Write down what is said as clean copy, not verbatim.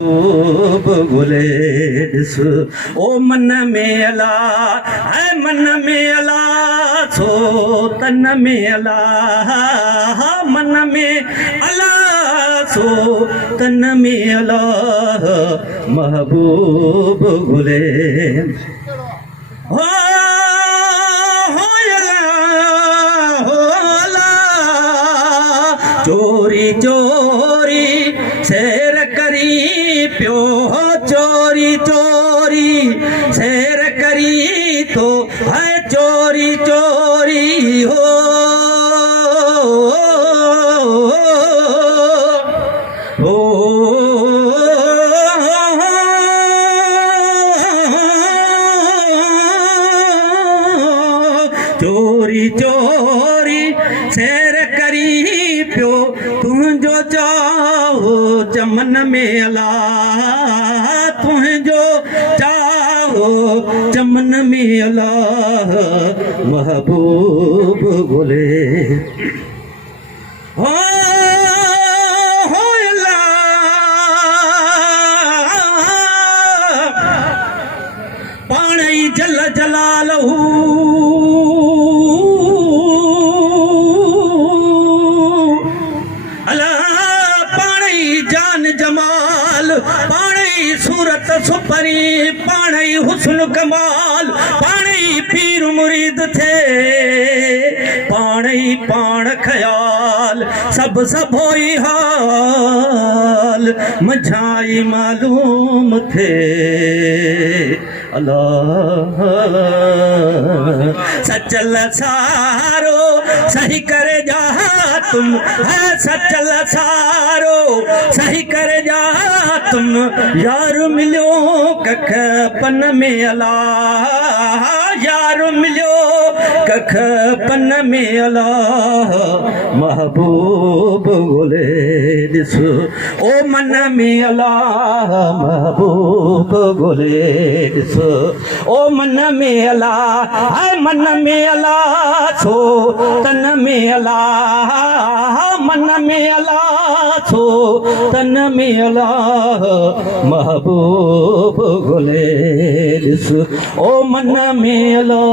गुले ॾिस ओ मन में अला है मन में अला छो तन में अला मन में अला छो तन में अला महबूब गुले हो अला चोरी चोरी शेर करी प्यो चोरी चोरी शेर करी तो है चोरी चोरी हो चोरी चोरी शेर करी प्यो तुझो चाहो चमन में अला तुझो चाहो चमन में अला महबूब गुले हो अला पाणी जल जलालहू जमाल पाणी सूरत सुपरी पाणी हुस्न कमाल पाणी पीर मुरीद थे पाणी पाण ख्याल सब होई हाल मझाई मालूम थे अल्लाह सचल सारो सही करे जा तुम है सचल सारो सही करे जा तुम यार मिलो कख पन में अला यार मिलो कख पन में अला महबूब गुले ॾिस ओ मन में अला महबूब गुले ॾिस ओ मन में अला है मन में अला छो तन में अला मन में अला छो तन में अला महबूब गुले ॾिस ओ मन में अला